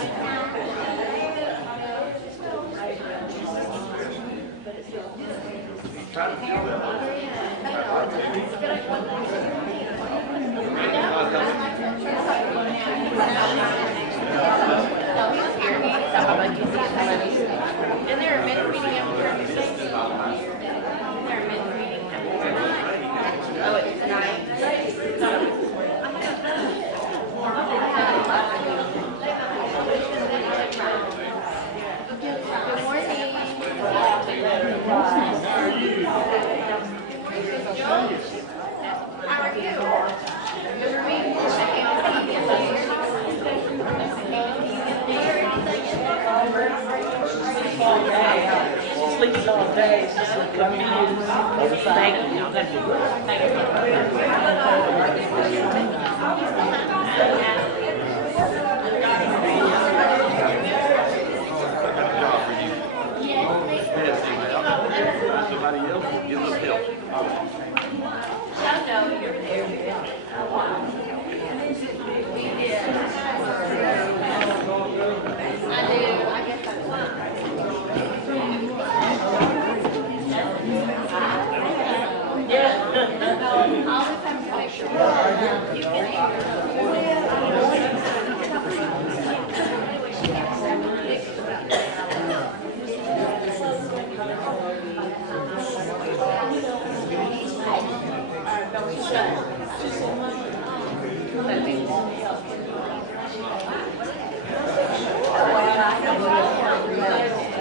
And there are men's meeting after Thursday. There are men's meeting after Thursday. Oh, it's 9. Good morning. How are you? Sleeping all day, it's just confused. Thank you. Thank you. Somebody else will give us help. I know you're there. We did. I do. I guess that's fine. Yeah. I'll just have to make sure. You can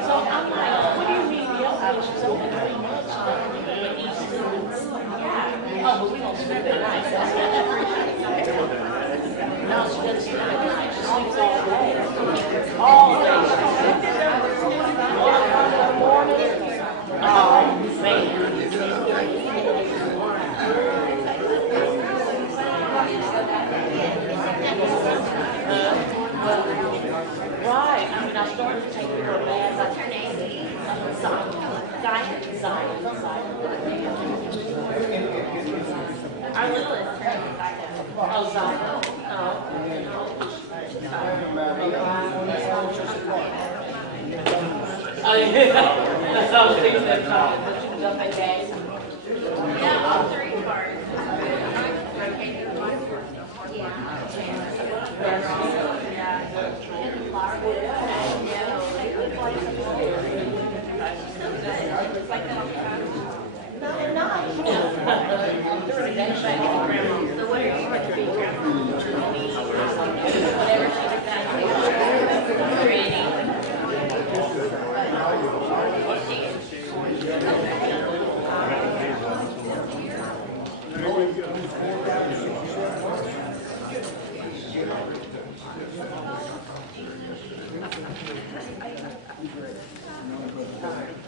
So I'm like, what do you mean the other she's only 3 months? Yeah. Oh, but we don't sleep at night. No, she doesn't sleep at night. She sleeps all day. All day. 1 o'clock in the morning. Oh, man. Right. I mean, I started to take her bath. What's her name? Zion. Zion. Our littlest, her name is Oh, Zion. Oh, yeah. That's all she thinks that time. But she was up at gas. Yeah, all 3 cars.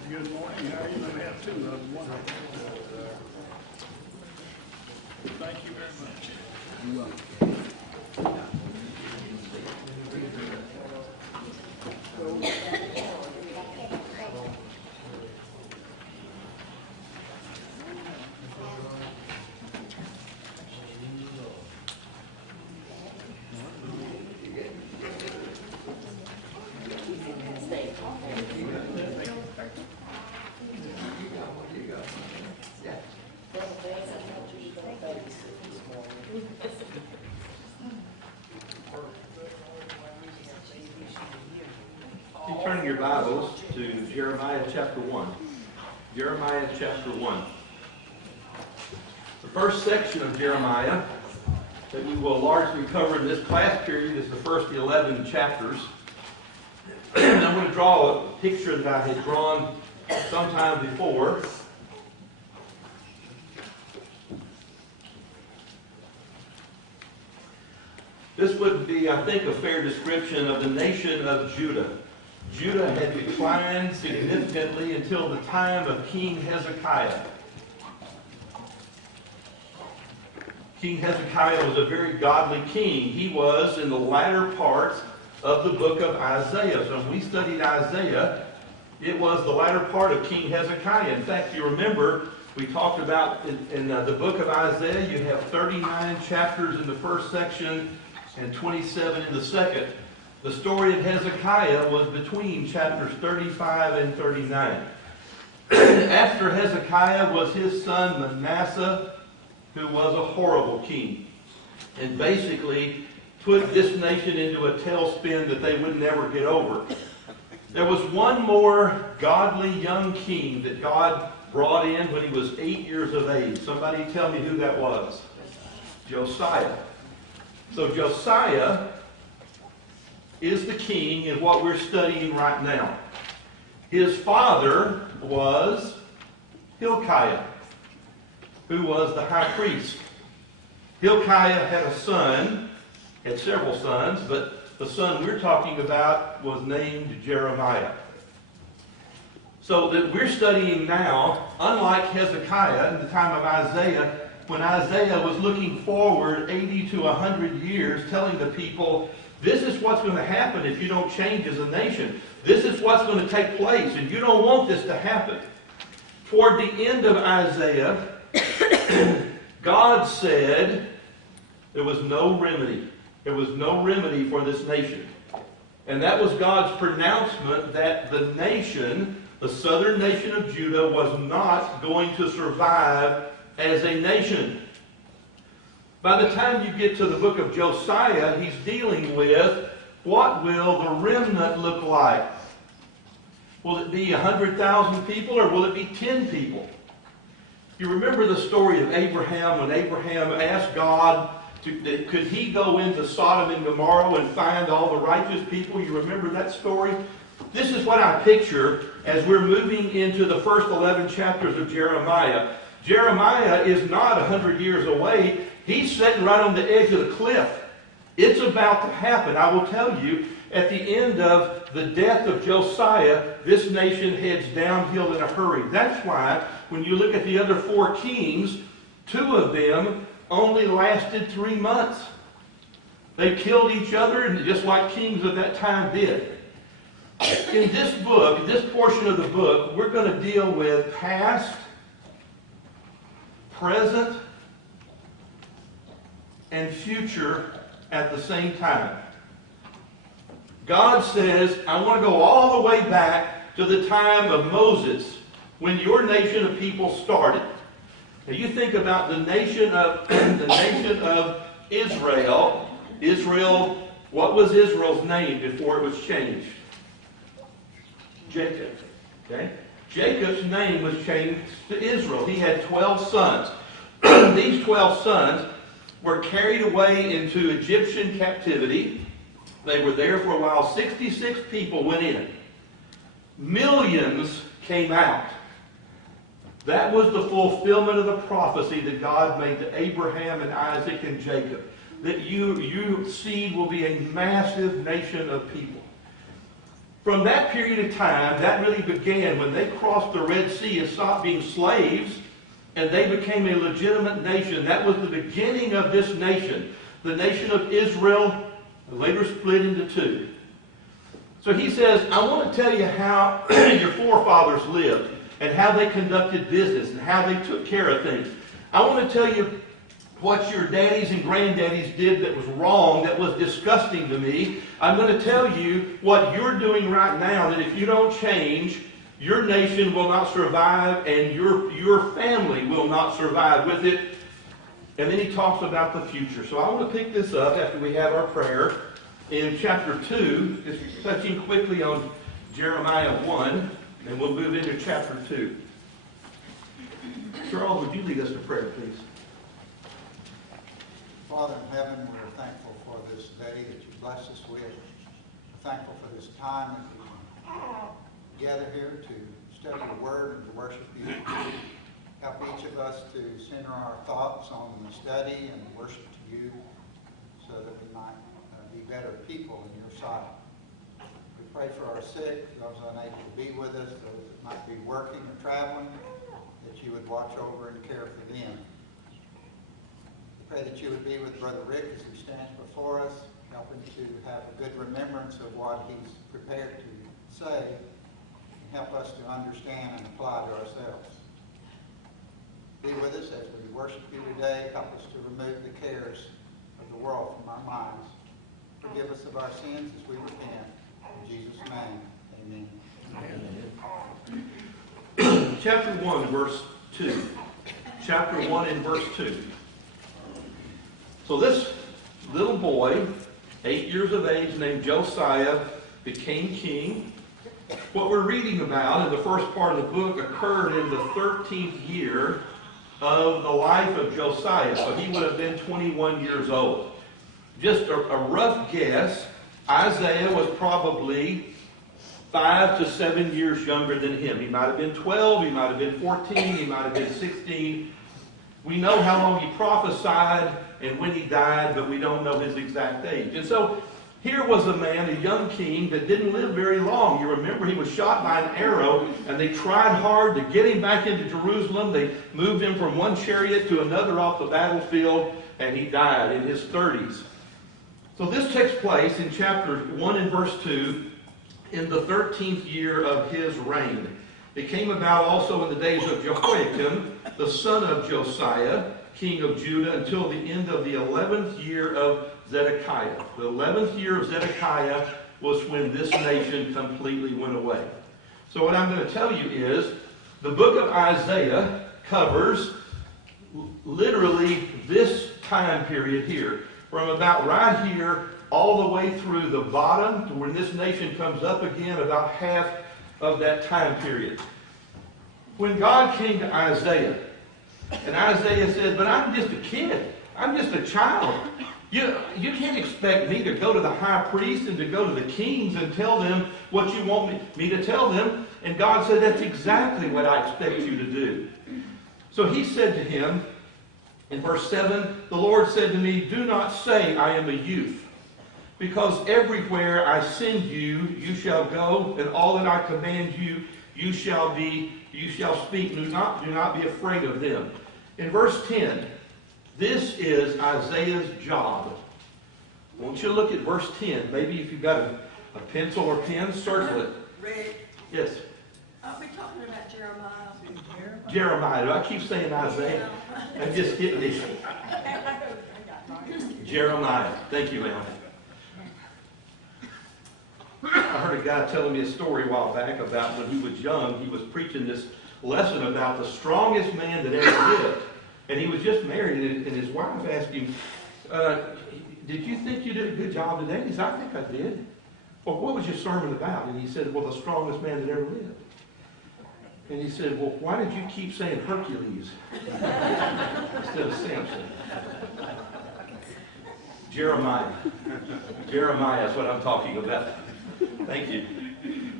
Good morning. How are you going to have 2 of them? Thank you very much. You're welcome. You turn your Bibles to Jeremiah chapter 1. Jeremiah chapter 1. The first section of Jeremiah that we will largely cover in this class period is the first 11 chapters. And I'm going to draw a picture that I had drawn sometime before. This would be, I think, a fair description of the nation of Judah. Judah had declined significantly until the time of King Hezekiah. King Hezekiah was a very godly king. He was in the latter part of the book of Isaiah. So when we studied Isaiah, it was the latter part of King Hezekiah. In fact, you remember, we talked about in the book of Isaiah, you have 39 chapters in the first section and 27 in the second. The story of Hezekiah was between chapters 35 and 39. After Hezekiah was his son Manasseh, who was a horrible king, and basically put this nation into a tailspin that they would never get over. There was one more godly young king that God brought in when he was 8 years of age. Somebody tell me who that was. Josiah. So Josiah is the king in what we're studying right now. His father was Hilkiah, who was the high priest. Hilkiah had a son, had several sons, but the son we're talking about was named Jeremiah. So that we're studying now, unlike Hezekiah in the time of Isaiah, when Isaiah was looking forward 80 to 100 years, telling the people, this is what's going to happen if you don't change as a nation. This is what's going to take place, and you don't want this to happen. Toward the end of Isaiah, God said there was no remedy. There was no remedy for this nation. And that was God's pronouncement that the nation, the southern nation of Judah, was not going to survive as a nation. By the time you get to the book of Josiah, he's dealing with what will the remnant look like? Will it be 100,000 people or will it be 10 people? You remember the story of Abraham when Abraham asked God, could he go into Sodom and Gomorrah and find all the righteous people? You remember that story? This is what I picture as we're moving into the first 11 chapters of Jeremiah. Jeremiah is not 100 years away. He's sitting right on the edge of the cliff. It's about to happen. I will tell you, at the end of the death of Josiah, this nation heads downhill in a hurry. That's why, when you look at the other four kings, two of them only lasted 3 months. They killed each other, and just like kings of that time did. In this book, this portion of the book, we're going to deal with past, present, and future at the same time. God says, I want to go all the way back to the time of Moses, when your nation of people started. Now you think about the nation of Israel. Israel, what was Israel's name before it was changed? Jacob. Okay? Jacob's name was changed to Israel. He had 12 sons. These 12 sons were carried away into Egyptian captivity. They were there for a while. 66 people went in. Millions came out. That was the fulfillment of the prophecy that God made to Abraham and Isaac and Jacob. That your seed will be a massive nation of people. From that period of time, that really began when they crossed the Red Sea and stopped being slaves, and they became a legitimate nation. That was the beginning of this nation. The nation of Israel later split into two. So he says, I want to tell you how your forefathers lived and how they conducted business and how they took care of things. I want to tell you what your daddies and granddaddies did that was wrong, that was disgusting to me. I'm going to tell you what you're doing right now, that if you don't change, your nation will not survive and your family will not survive with it. And then he talks about the future. So I want to pick this up after we have our prayer in chapter 2, just touching quickly on Jeremiah 1, and we'll move into chapter 2. Charles, would you lead us to prayer, please? Father in heaven, we're thankful for this day that you bless us with. We're thankful for this time that we can gather here to study your word and to worship you. Help each of us to center our thoughts on the study and worship to you so that we might be better people in your sight. We pray for our sick, those unable to be with us, those that might be working or traveling, that you would watch over and care for them. Pray that you would be with Brother Rick as he stands before us, helping to have a good remembrance of what he's prepared to say, and help us to understand and apply to ourselves. Be with us as we worship you today. Help us to remove the cares of the world from our minds. Forgive us of our sins as we repent. In Jesus' name, amen. Chapter 1, verse 2. Chapter 1 and verse 2. So this little boy, 8 years of age, named Josiah, became king. What we're reading about in the first part of the book occurred in the 13th year of the life of Josiah. So he would have been 21 years old. Just a rough guess, Isaiah was probably 5 to 7 years younger than him. He might have been 12, he might have been 14, he might have been 16. We know how long he prophesied and when he died, but we don't know his exact age. And so here was a man, a young king, that didn't live very long. You remember he was shot by an arrow, and they tried hard to get him back into Jerusalem. They moved him from one chariot to another off the battlefield, and he died in his 30s. So this takes place in chapter 1 and verse 2 in the 13th year of his reign. It came about also in the days of Jehoiakim, the son of Josiah, king of Judah, until the end of the 11th year of Zedekiah. The 11th year of Zedekiah was when this nation completely went away. So what I'm going to tell you is the book of Isaiah covers literally this time period here, from about right here all the way through the bottom to when this nation comes up again, about half of that time period. When God came to Isaiah, and Isaiah said, but I'm just a kid. I'm just a child. You can't expect me to go to the high priest and to go to the kings and tell them what you want me to tell them. And God said, that's exactly what I expect you to do. So he said to him, in verse 7, the Lord said to me, do not say I am a youth, because everywhere I send you, you shall go, and all that I command you, you shall speak. Do not be afraid of them. In verse 10, this is Isaiah's job. Won't you look at verse 10? Maybe if you've got a pencil or pen, circle it. Rick, Yes. are we talking about Jeremiah? Jeremiah. I keep saying Isaiah. I'm just getting this. Jeremiah. Thank you, ma'am. I heard a guy telling me a story a while back about when he was young. He was preaching this lesson about the strongest man that ever lived. And he was just married, and his wife asked him, did you think you did a good job today? He said, I think I did. Well, what was your sermon about? And he said, well, the strongest man that ever lived. And he said, well, why did you keep saying Hercules instead of Samson? Jeremiah. Jeremiah is what I'm talking about. Thank you.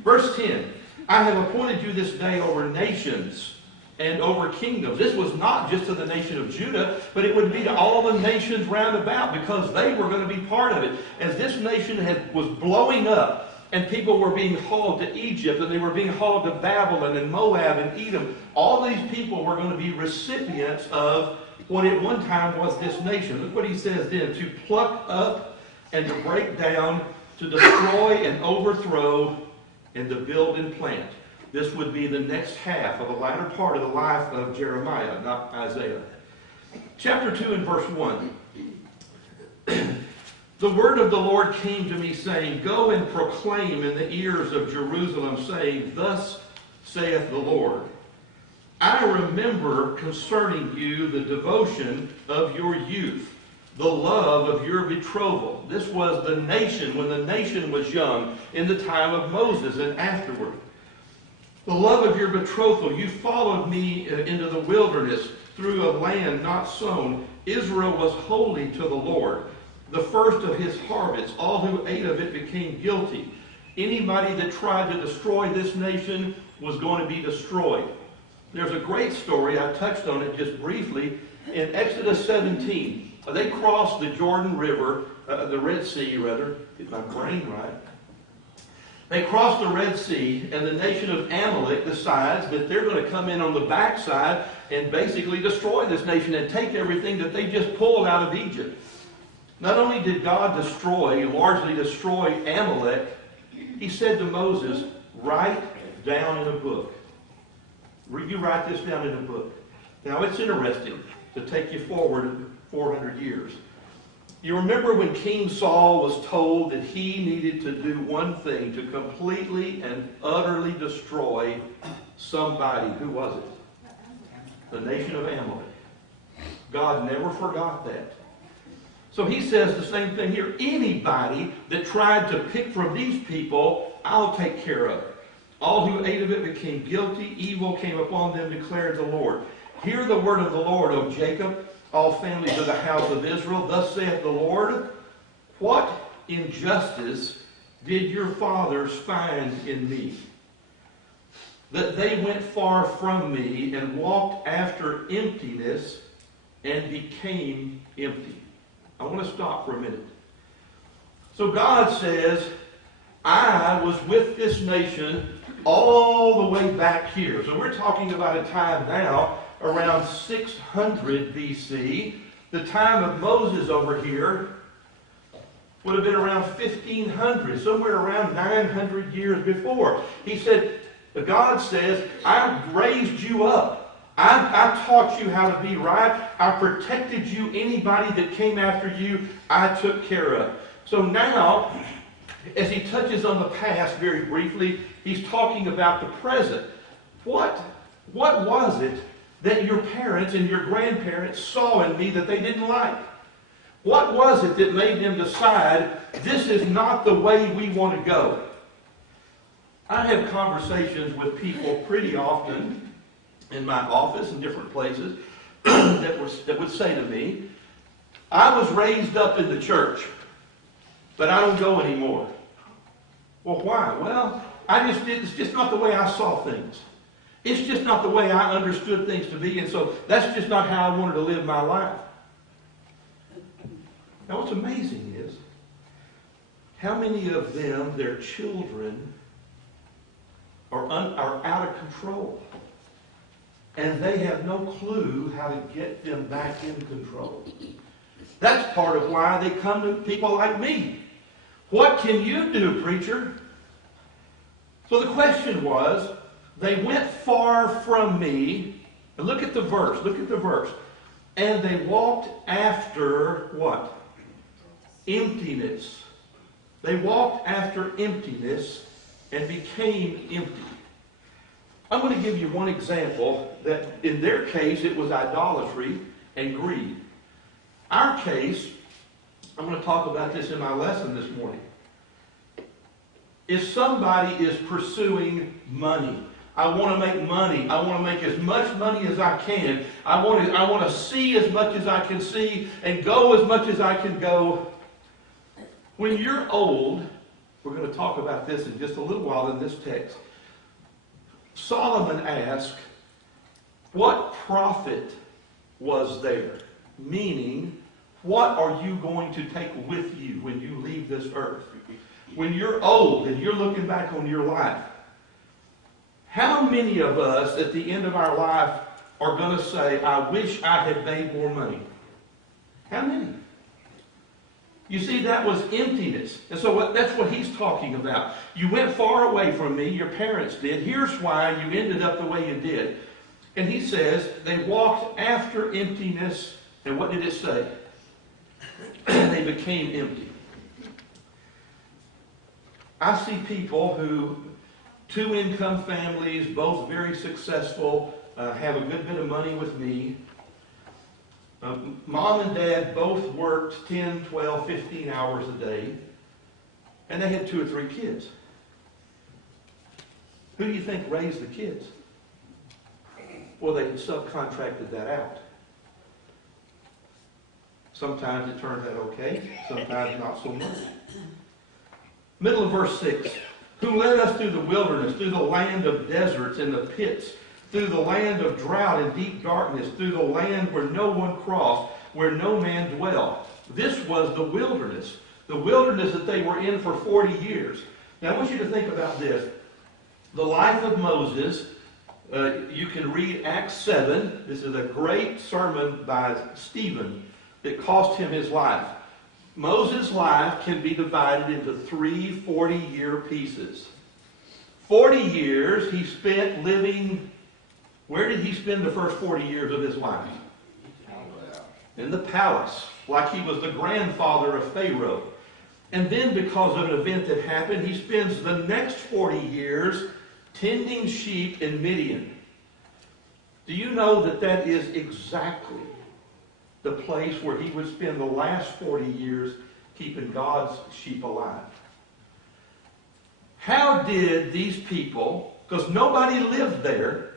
Verse 10, I have appointed you this day over nations and over kingdoms. This was not just to the nation of Judah, but it would be to all the nations round about, because they were going to be part of it. As this nation was blowing up, and people were being hauled to Egypt, and they were being hauled to Babylon and Moab and Edom, all these people were going to be recipients of what at one time was this nation. Look what he says then: to pluck up and to break down, to destroy and overthrow, and to build and plant. This would be the next half of the latter part of the life of Jeremiah, not Isaiah. Chapter 2 and verse 1. The word of the Lord came to me, saying, go and proclaim in the ears of Jerusalem, saying, thus saith the Lord, I remember concerning you the devotion of your youth, the love of your betrothal. This was the nation, when the nation was young, in the time of Moses and afterward. The love of your betrothal, you followed me into the wilderness through a land not sown. Israel was holy to the Lord, the first of his harvests. All who ate of it became guilty. Anybody that tried to destroy this nation was going to be destroyed. There's a great story, I touched on it just briefly, in Exodus 17. They crossed the Jordan River, the Red Sea rather, get my brain right. They crossed the Red Sea, and the nation of Amalek decides that they're going to come in on the backside and basically destroy this nation and take everything that they just pulled out of Egypt. Not only did God largely destroy Amalek, he said to Moses, write down in a book. You write this down in a book. Now it's interesting to take you forward 400 years. You remember when King Saul was told that he needed to do one thing to completely and utterly destroy somebody. Who was it? The nation of Amalek. God never forgot that. So he says the same thing here. Anybody that tried to pick from these people, I'll take care of. All who ate of it became guilty. Evil came upon them, declared the Lord. Hear the word of the Lord, O Jacob, all families of the house of Israel. Thus saith the Lord, what injustice did your fathers find in me? That they went far from me and walked after emptiness and became empty. I want to stop for a minute. So God says, I was with this nation all the way back here. So we're talking about a time now around 600 BC. The time of Moses over here would have been around 1500, somewhere around 900 years before. He said, God says, I raised you up. I taught you how to be right. I protected you. Anybody that came after you, I took care of. So now, as he touches on the past very briefly, he's talking about the present. What was it that your parents and your grandparents saw in me that they didn't like? What was it that made them decide this is not the way we want to go? I have conversations with people pretty often in my office and different places that would say to me, I was raised up in the church, but I don't go anymore. Well, why? Well, it's just not the way I saw things. It's just not the way I understood things to be, and so that's just not how I wanted to live my life. Now, what's amazing is how many of them, their children, are out of control. And they have no clue how to get them back in control. That's part of why they come to people like me. What can you do, preacher? So the question was, they went far from me. And look at the verse. Look at the verse. And they walked after what? Emptiness. They walked after emptiness and became empty. I'm going to give you one example that in their case it was idolatry and greed. Our case, I'm going to talk about this in my lesson this morning. If somebody is pursuing money, I want to make money. I want to make as much money as I can. I want to see as much as I can see and go as much as I can go. When you're old, we're going to talk about this in just a little while in this text. Solomon asked, what profit was there? Meaning, what are you going to take with you when you leave this earth? When you're old and you're looking back on your life, how many of us at the end of our life are going to say, I wish I had made more money? How many? You see, that was emptiness. And so that's what he's talking about. You went far away from me, your parents did. Here's why you ended up the way you did. And he says, they walked after emptiness. And what did it say? They became empty. I see people who, two-income families, both very successful, have a good bit of money with me. Mom and Dad both worked 10, 12, 15 hours a day, and they had 2 or 3 kids. Who do you think raised the kids? Well, they subcontracted that out. Sometimes it turned out okay, sometimes not so much. Middle of verse 6. Who led us through the wilderness, through the land of deserts and the pits, through the land of drought and deep darkness, through the land where no one crossed, where no man dwelt. This was the wilderness that they were in for 40 years. Now I want you to think about this. The life of Moses, you can read Acts 7. This is a great sermon by Stephen that cost him his life. Moses' life can be divided into 3 40-year pieces. 40 years he spent living. Where did he spend the first 40 years of his life? In the palace. like he was the grandfather of Pharaoh. And then because of an event that happened, he spends the next 40 years tending sheep in Midian. Do you know that that is exactly the place where he would spend the last 40 years keeping God's sheep alive? How did these people, because nobody lived there,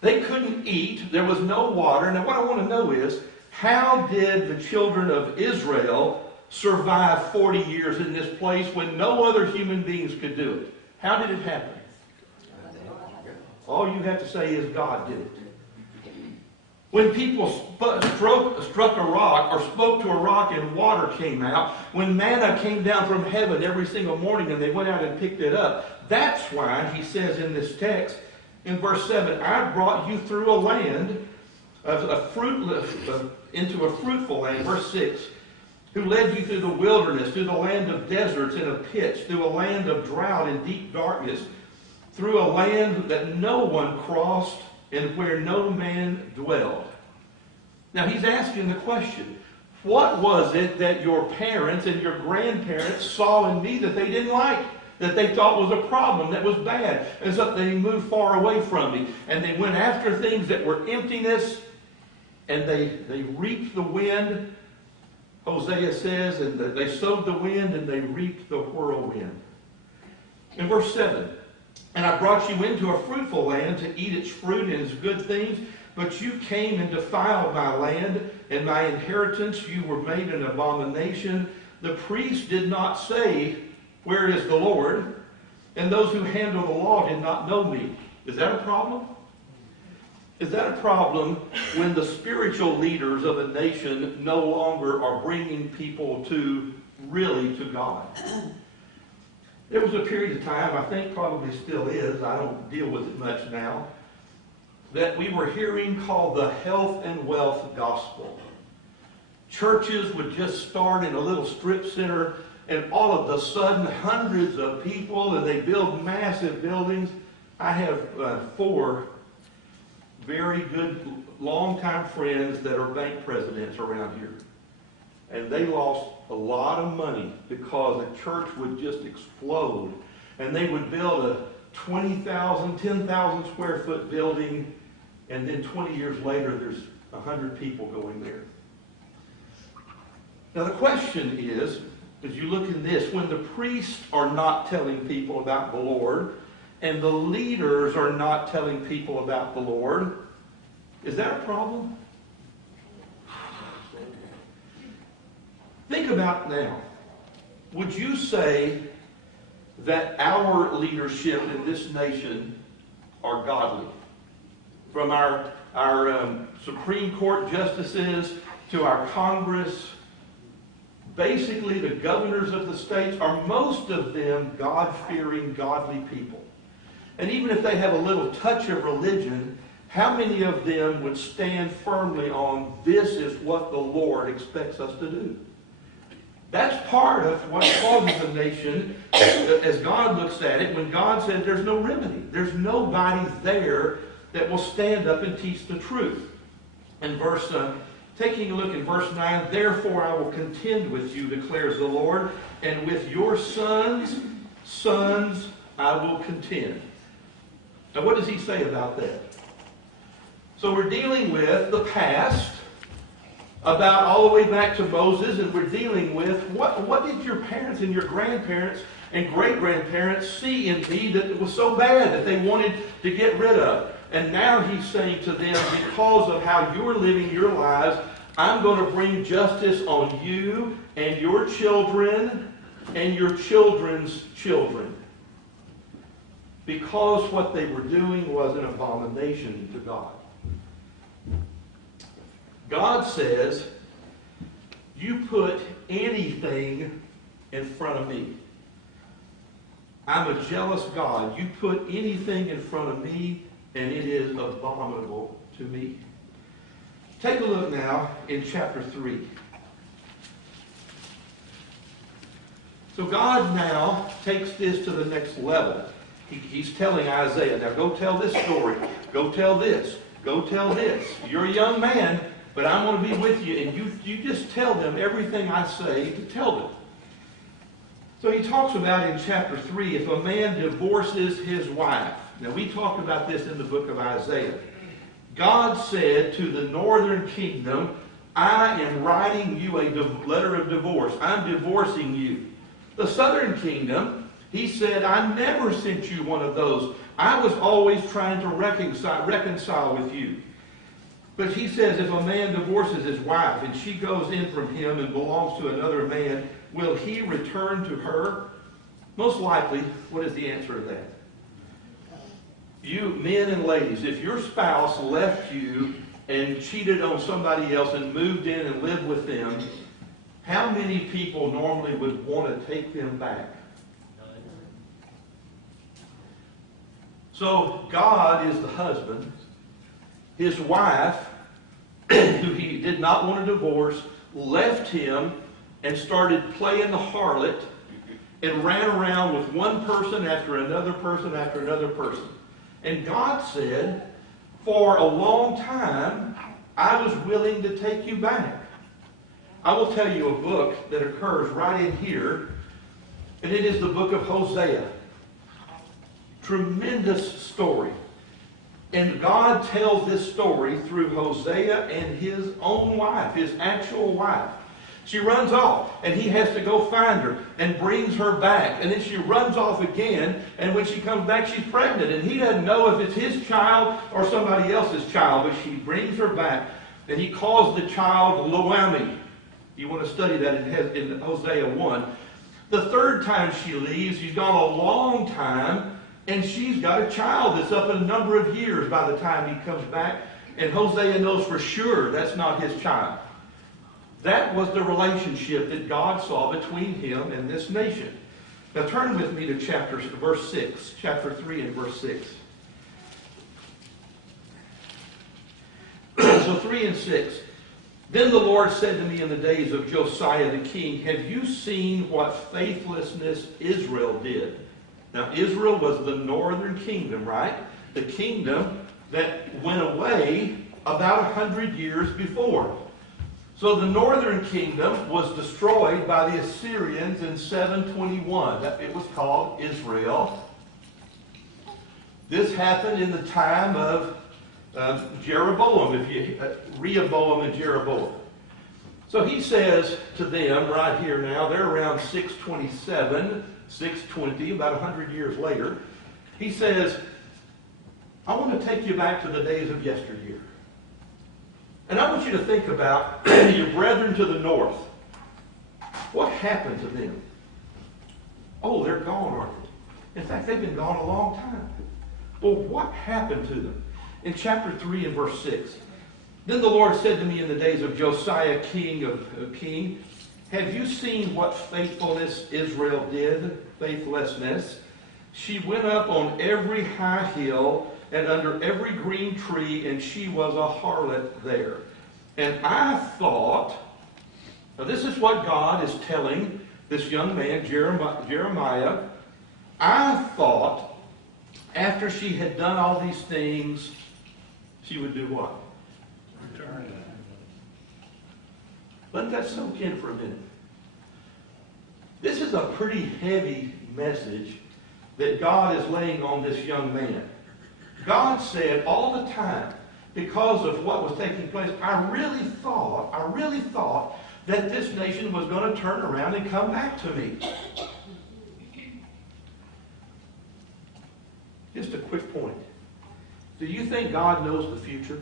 they couldn't eat, there was no water. Now what I want to know is, how did the children of Israel survive 40 years in this place when no other human beings could do it? How did it happen? All you have to say is God did it. When people struck a rock or spoke to a rock and water came out, when manna came down from heaven every single morning and they went out and picked it up, that's why he says in this text, in verse 7, I brought you through a land, into a fruitful land. Verse 6, who led you through the wilderness, through the land of deserts and of pits, through a land of drought and deep darkness, through a land that no one crossed and where no man dwelled. Now he's asking the question, what was it that your parents and your grandparents saw in me that they didn't like, that they thought was a problem, that was bad, and so they moved far away from me, and they went after things that were emptiness, and they reaped the wind, Hosea says, and they sowed the wind and they reaped the whirlwind. In verse 7, and I brought you into a fruitful land to eat its fruit and its good things, but you came and defiled my land, and my inheritance you were made an abomination. The priests did not say, where is the Lord? And those who handle the law did not know me. Is that a problem? Is that a problem when the spiritual leaders of a nation no longer are bringing people to God? There was a period of time, I think probably still is, I don't deal with it much now, that we were hearing called the health and wealth gospel. Churches would just start in a little strip center, and all of a sudden hundreds of people, and they build massive buildings. I have 4 very good longtime friends that are bank presidents around here. And they lost a lot of money because a church would just explode. And they would build a 20,000, 10,000 square foot building, and then 20 years later there's 100 people going there. Now the question is, as you look in this, when the priests are not telling people about the Lord, and the leaders are not telling people about the Lord, is that a problem? Think about now. Would you say that our leadership in this nation are godly? From our Supreme Court justices to our Congress, basically the governors of the states, are most of them God-fearing, godly people? And even if they have a little touch of religion, how many of them would stand firmly on this is what the Lord expects us to do? That's part of what causes a nation, as God looks at it, when God says there's no remedy. There's nobody there that will stand up and teach the truth. And taking a look at verse 9, therefore I will contend with you, declares the Lord, and with your sons I will contend. Now what does he say about that? So we're dealing with the past, about all the way back to Moses, and we're dealing with what did your parents and your grandparents and great-grandparents see in me that it was so bad that they wanted to get rid of? And now he's saying to them, because of how you're living your lives, I'm going to bring justice on you and your children and your children's children. Because what they were doing was an abomination to God. God says, you put anything in front of me. I'm a jealous God. You put anything in front of me, and it is abominable to me. Take a look now in chapter 3. So God now takes this to the next level. He's telling Isaiah, now go tell this story. Go tell this. Go tell this. You're a young man. But I'm going to be with you, and you just tell them everything I say to tell them. So he talks about in chapter 3, if a man divorces his wife. Now we talked about this in the book of Isaiah. God said to the northern kingdom, I am writing you a letter of divorce. I'm divorcing you. The southern kingdom, he said, I never sent you one of those. I was always trying to reconcile with you. But he says, if a man divorces his wife and she goes in from him and belongs to another man, will he return to her? Most likely, what is the answer to that? You men and ladies, if your spouse left you and cheated on somebody else and moved in and lived with them, how many people normally would want to take them back? So God is the husband. His wife, who he did not want to divorce, left him and started playing the harlot and ran around with one person after another person after another person. And God said, for a long time, I was willing to take you back. I will tell you a book that occurs right in here, and it is the book of Hosea. Tremendous story. And God tells this story through Hosea and his own wife, his actual wife. She runs off, and he has to go find her and brings her back. And then she runs off again, and when she comes back, she's pregnant. And he doesn't know if it's his child or somebody else's child, but she brings her back, and he calls the child Loami. You want to study that in Hosea 1. The third time she leaves, she's gone a long time, and she's got a child that's up in a number of years by the time he comes back. And Hosea knows for sure that's not his child. That was the relationship that God saw between him and this nation. Now turn with me to verse 6, chapter 3 and verse 6. So 3 and 6. Then the Lord said to me in the days of Josiah the king, have you seen what faithlessness Israel did? Now Israel was the northern kingdom, right? The kingdom that went away about 100 years before. So the northern kingdom was destroyed by the Assyrians in 721. It was called Israel. This happened in the time of Jeroboam, Rehoboam and Jeroboam. So he says to them right here now, they're around 627, 620, about 100 years later. He says, I want to take you back to the days of yesteryear. And I want you to think about your brethren to the north. What happened to them? Oh, they're gone, aren't they? In fact, they've been gone a long time. Well, what happened to them? In chapter 3 and verse 6, then the Lord said to me in the days of Josiah, king, have you seen what faithfulness Israel did? Faithlessness. She went up on every high hill and under every green tree, and she was a harlot there. And I thought, now this is what God is telling this young man, Jeremiah. I thought, after she had done all these things, she would do what? Return. Let that soak in for a minute. This is a pretty heavy message that God is laying on this young man. God said all the time, because of what was taking place, I really thought that this nation was going to turn around and come back to me. Just a quick point. Do you think God knows the future?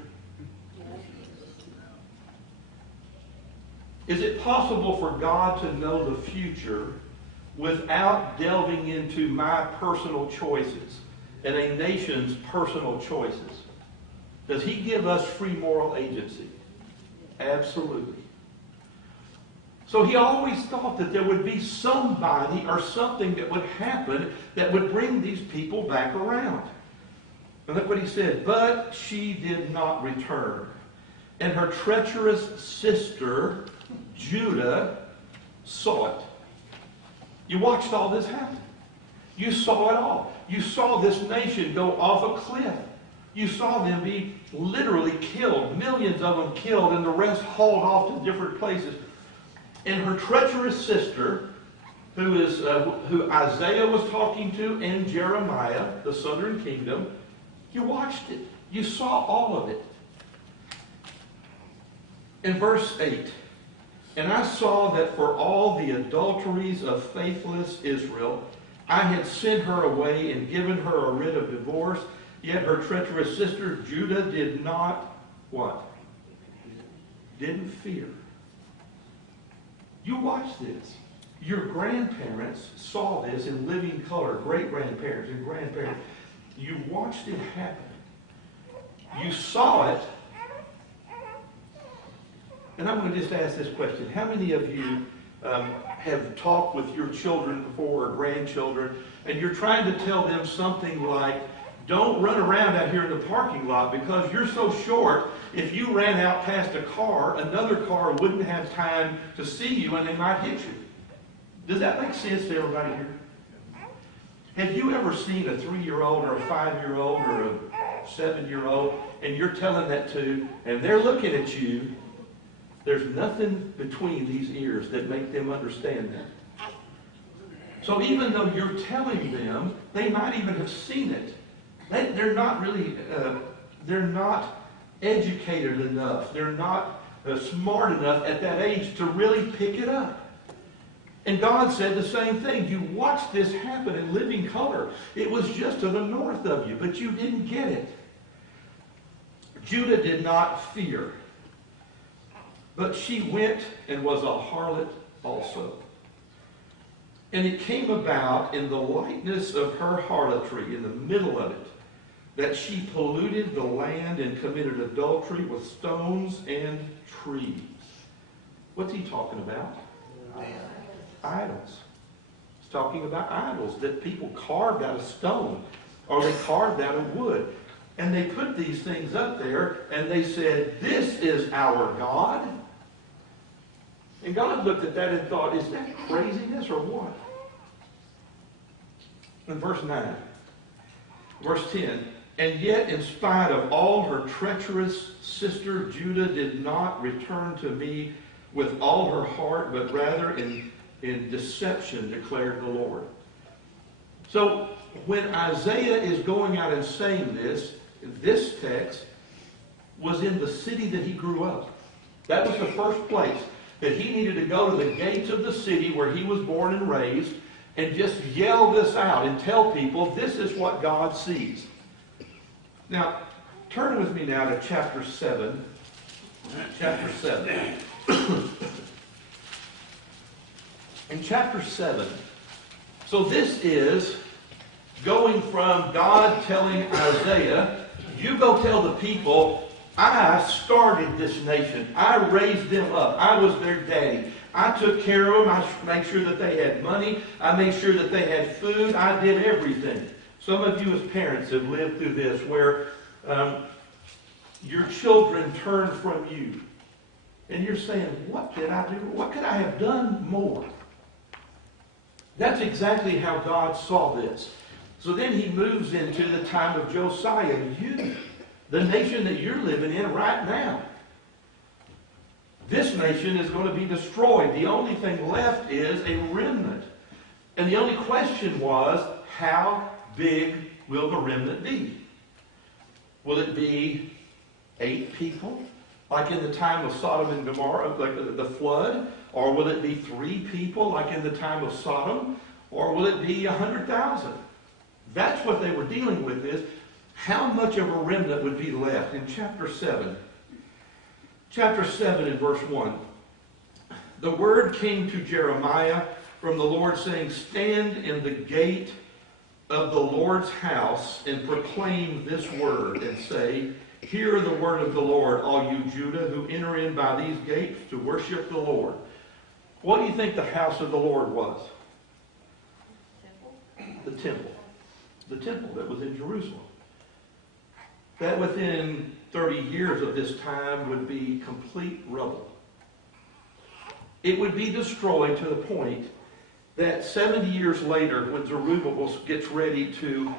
Is it possible for God to know the future without delving into my personal choices and a nation's personal choices? Does he give us free moral agency? Absolutely. So he always thought that there would be somebody or something that would happen that would bring these people back around. And look what he said. But she did not return. And her treacherous sister, Judah, saw it. You watched all this happen. You saw it all. You saw this nation go off a cliff. You saw them be literally killed, millions of them killed, and the rest hauled off to different places. And her treacherous sister, who Isaiah was talking to, and Jeremiah, the southern kingdom, you watched it. You saw all of it. In verse 8, and I saw that for all the adulteries of faithless Israel, I had sent her away and given her a writ of divorce, yet her treacherous sister Judah did not, what? Didn't fear. You watch this. Your grandparents saw this in living color, great-grandparents and grandparents. You watched it happen. You saw it. And I'm going to just ask this question. How many of you have talked with your children before, or grandchildren, and you're trying to tell them something like, don't run around out here in the parking lot because you're so short. If you ran out past a car, another car wouldn't have time to see you and they might hit you. Does that make sense to everybody here? Have you ever seen a 3-year-old or a 5-year-old or a 7-year-old and you're telling that to, and they're looking at you? There's nothing between these ears that make them understand that. So even though you're telling them, they might even have seen it. They're not really, they're not educated enough. They're not smart enough at that age to really pick it up. And God said the same thing. You watched this happen in living color. It was just to the north of you, but you didn't get it. Judah did not fear, but she went and was a harlot also. And it came about in the likeness of her harlotry, in the middle of it, that she polluted the land and committed adultery with stones and trees. What's he talking about? Idols. He's talking about idols that people carved out of stone, or they carved out of wood. And they put these things up there, and they said, this is our God. And God looked at that and thought, is that craziness or what? In verse 9, verse 10, and yet in spite of all her treacherous sister, Judah did not return to me with all her heart, but rather in deception, declared the Lord. So when Isaiah is going out and saying this text was in the city that he grew up. That was the first place that he needed to go to the gates of the city where he was born and raised and just yell this out and tell people this is what God sees. Now, turn with me now to chapter 7. Chapter 7. In chapter 7, so this is going from God telling Isaiah, you go tell the people, I started this nation. I raised them up. I was their daddy. I took care of them. I made sure that they had money. I made sure that they had food. I did everything. Some of you as parents have lived through this where your children turn from you. And you're saying, what did I do? What could I have done more? That's exactly how God saw this. So then he moves into the time of Josiah. You, the nation that you're living in right now. This nation is going to be destroyed. The only thing left is a remnant. And the only question was, how big will the remnant be? Will it be 8 people? Like in the time of Sodom and Gomorrah, like the flood? Or will it be 3 people like in the time of Sodom? Or will it be 100,000? That's what they were dealing with is how much of a remnant would be left in chapter 7. Chapter 7 in verse 1. The word came to Jeremiah from the Lord saying, stand in the gate of the Lord's house and proclaim this word and say, hear the word of the Lord, all you Judah who enter in by these gates to worship the Lord. What do you think the house of the Lord was? The temple. The temple that was in Jerusalem. That within 30 years of this time would be complete rubble. It would be destroyed to the point that 70 years later, when Zerubbabel gets ready to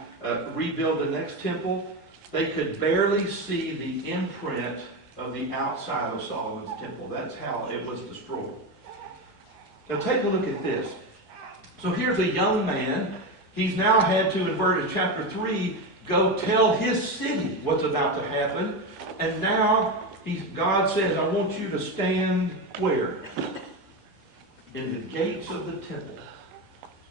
rebuild the next temple, they could barely see the imprint of the outside of Solomon's temple. That's how it was destroyed. Now take a look at this. So here's a young man. He's now had to, in verse chapter 3, go tell his city what's about to happen. And now God says, I want you to stand where? In the gates of the temple.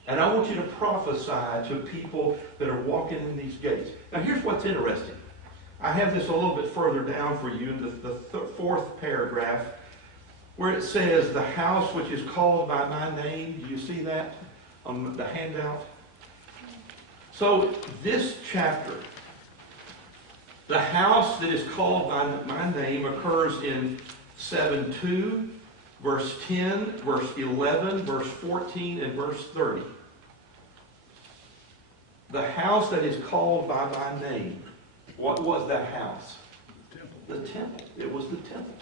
And I want you to prophesy to people that are walking in these gates. Now here's what's interesting. I have this a little bit further down for you in the fourth paragraph, where it says, the house which is called by my name. Do you see that on the handout? So this chapter, the house that is called by my name, occurs in 7:2, verse 10, verse 11, verse 14, and verse 30. The house that is called by my name. What was that house? The temple. It was the temple.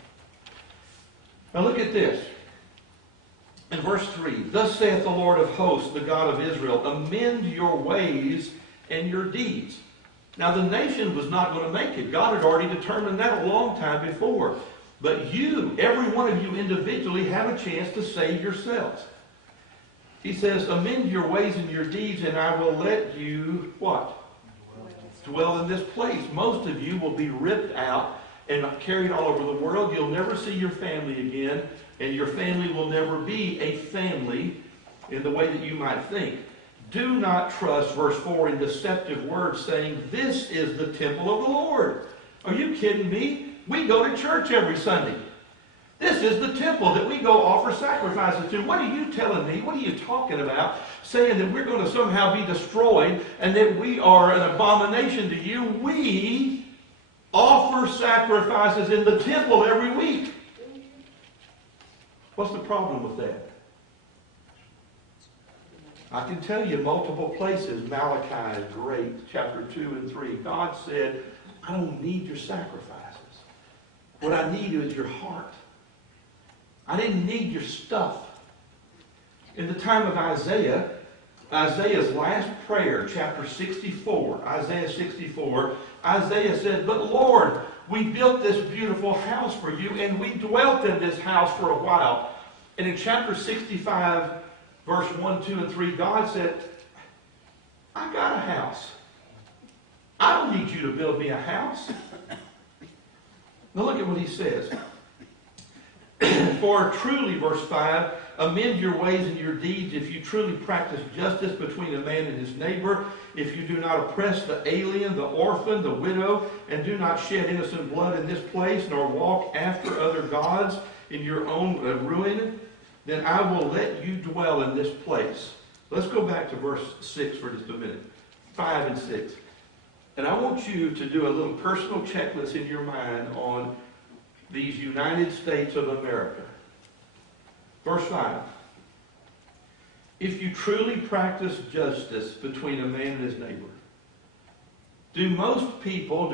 Now look at this. In verse 3, thus saith the Lord of hosts, the God of Israel, amend your ways and your deeds. Now the nation was not going to make it. God had already determined that a long time before. But you, every one of you individually, have a chance to save yourselves. He says, amend your ways and your deeds, and I will let you, what? Dwell in this place. Most of you will be ripped out and carried all over the world. You'll never see your family again, and your family will never be a family in the way that you might think. Do not trust, verse 4, in deceptive words, saying, this is the temple of the Lord. Are you kidding me? We go to church every Sunday. This is the temple that we go offer sacrifices to. What are you telling me? What are you talking about? Saying that we're going to somehow be destroyed and that we are an abomination to you. We offer sacrifices in the temple every week. What's the problem with that? I can tell you multiple places. Malachi is great, chapter 2 and 3. God said, I don't need your sacrifices. What I need is your heart. I didn't need your stuff. In the time of Isaiah, Isaiah's last prayer, chapter 64, Isaiah 64, Isaiah said, but Lord, we built this beautiful house for you, and we dwelt in this house for a while. And in chapter 65, verse 1, 2, and 3, God said, I got a house. I don't need you to build me a house. Now look at what he says. For truly, verse 5, amend your ways and your deeds if you truly practice justice between a man and his neighbor, if you do not oppress the alien, the orphan, the widow, and do not shed innocent blood in this place, nor walk after other gods in your own ruin, then I will let you dwell in this place. Let's go back to verse 6 for just a minute. 5 and 6. And I want you to do a little personal checklist in your mind on these United States of America. Verse 5. If you truly practice justice between a man and his neighbor, do most people,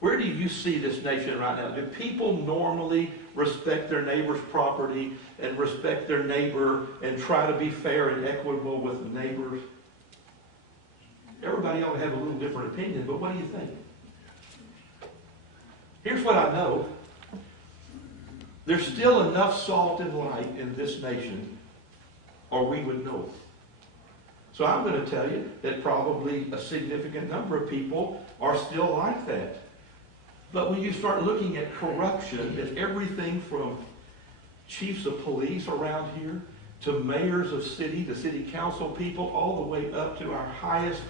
where do you see this nation right now? Do people normally respect their neighbor's property and respect their neighbor and try to be fair and equitable with the neighbors? Everybody ought to have a little different opinion, but what do you think? Here's what I know. There's still enough salt and light in this nation, or we would know it. So I'm going to tell you that probably a significant number of people are still like that. But when you start looking at corruption, at everything from chiefs of police around here, to mayors of city, to city council people, all the way up to our highest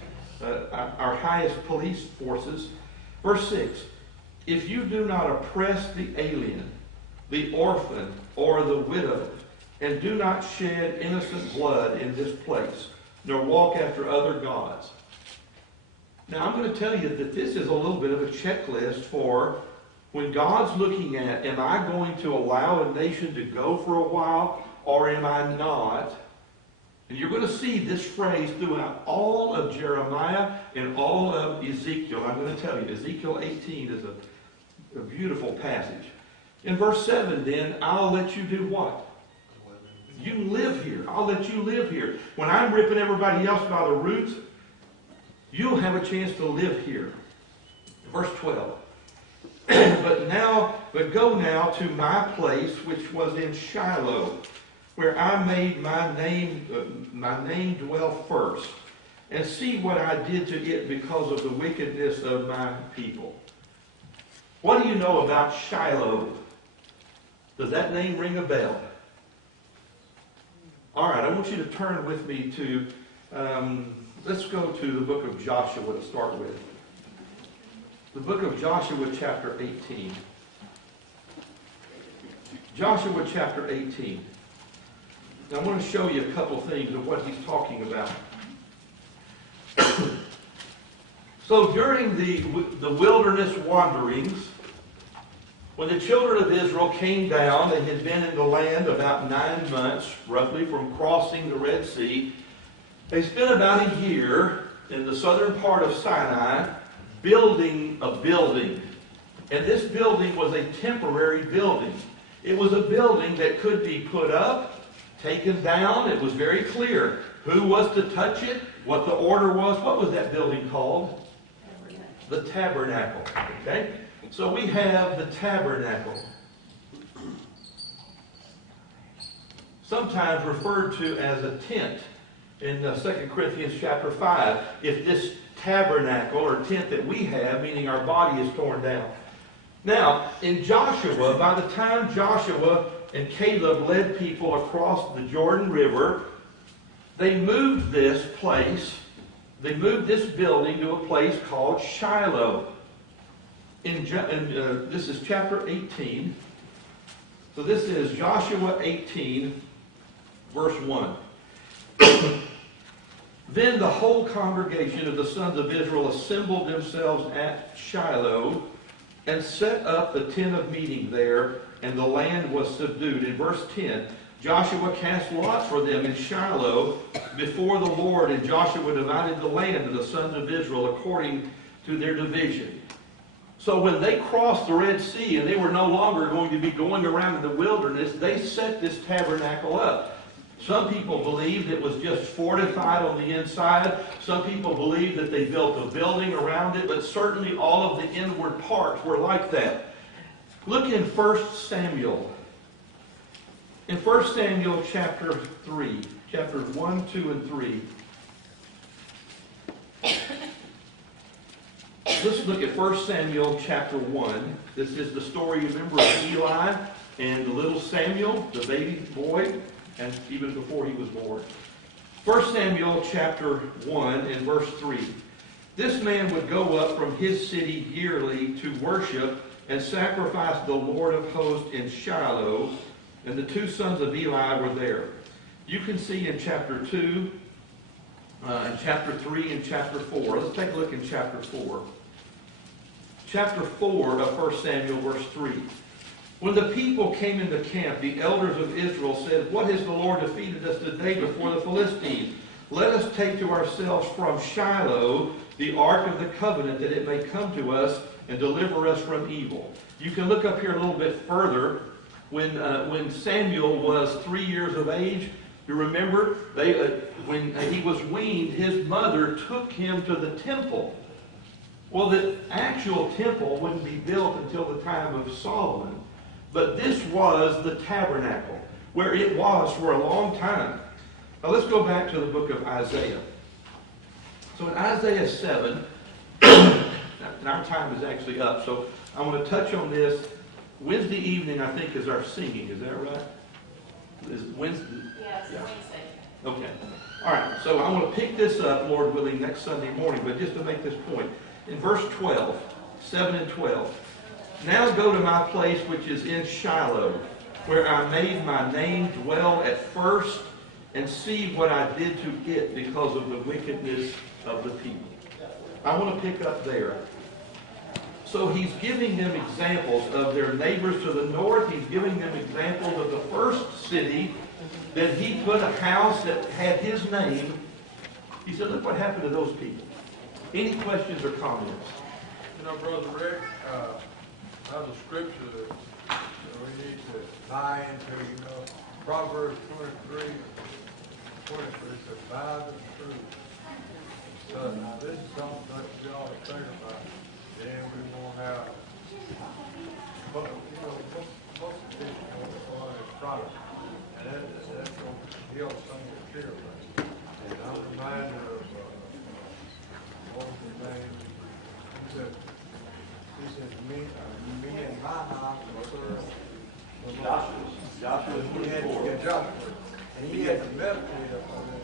police forces. Verse 6, if you do not oppress the alien, the orphan, or the widow, and do not shed innocent blood in this place, nor walk after other gods. Now I'm going to tell you that this is a little bit of a checklist for when God's looking at, am I going to allow a nation to go for a while, or am I not? And you're going to see this phrase throughout all of Jeremiah and all of Ezekiel. I'm going to tell you, Ezekiel 18 is a beautiful passage. In verse 7, then, I'll let you do what? You live here. I'll let you live here. When I'm ripping everybody else by the roots, you'll have a chance to live here. Verse 12. But go now to my place, which was in Shiloh, where I made my name dwell first, and see what I did to it because of the wickedness of my people. What do you know about Shiloh? Does that name ring a bell? All right, I want you to turn with me to, let's go to the book of Joshua to start with. The book of Joshua chapter 18. Joshua chapter 18. Now, I want to show you a couple things of what he's talking about. So during the wilderness wanderings, when the children of Israel came down, they had been in the land about 9 months, roughly, from crossing the Red Sea. They spent about a year in the southern part of Sinai building a building. And this building was a temporary building. It was a building that could be put up, taken down. It was very clear who was to touch it, what the order was. What was that building called? The tabernacle. Okay? So we have the tabernacle. Sometimes referred to as a tent in 2 Corinthians chapter 5. If this tabernacle or tent that we have, meaning our body, is torn down. Now, in Joshua, by the time Joshua and Caleb led people across the Jordan River, they moved this building to a place called Shiloh. This is chapter 18. So this is Joshua 18, verse 1. Then the whole congregation of the sons of Israel assembled themselves at Shiloh and set up the tent of meeting there, and the land was subdued. In verse 10, Joshua cast lots for them in Shiloh before the Lord, and Joshua divided the land to the sons of Israel according to their division. So when they crossed the Red Sea and they were no longer going to be going around in the wilderness, they set this tabernacle up. Some people believed it was just fortified on the inside. Some people believed that they built a building around it, but certainly all of the inward parts were like that. Look in 1 Samuel. In 1 Samuel chapter 3, chapters 1, 2, and 3. Let's look at 1 Samuel chapter 1. This is the story, you remember, of Eli and the little Samuel, the baby boy, and even before he was born. 1 Samuel chapter 1 and verse 3. This man would go up from his city yearly to worship and sacrifice the Lord of hosts in Shiloh, and the two sons of Eli were there. You can see in chapter 2, in chapter 3, and chapter 4. Let's take a look in chapter 4. Chapter 4 of 1 Samuel, verse 3. When the people came into camp, the elders of Israel said, "What has the Lord defeated us today before the Philistines? Let us take to ourselves from Shiloh the ark of the covenant, that it may come to us and deliver us from evil." You can look up here a little bit further. When Samuel was 3 years of age, you remember, when he was weaned, his mother took him to the temple. Well, the actual temple wouldn't be built until the time of Solomon. But this was the tabernacle, where it was for a long time. Now let's go back to the book of Isaiah. So in Isaiah 7, and our time is actually up, so I want to touch on this. Wednesday evening, I think, is our singing. Is that right? Is Wednesday? Yes, Yeah. Wednesday. Okay. All right. So I want to pick this up, Lord willing, next Sunday morning. But just to make this point, in verse 12, 7 and 12. Now go to my place which is in Shiloh, where I made my name dwell at first, and see what I did to it because of the wickedness of the people. I want to pick up there. So he's giving them examples of their neighbors to the north. He's giving them examples of the first city that he put a house that had his name. He said, look what happened to those people. Any questions or comments? You know, Brother Rick, there's a scripture that we need to buy into, Proverbs 23 says, buy the truth So now this is something that we ought to think about. Then we won't have, but, you know, most people want this product. And that's going to heal some of the fear. And I'm reminded of, what was his name? He said, me and my house will serve the Lord. Joshua And he had, yeah, Joshua. And he had to meditate upon it.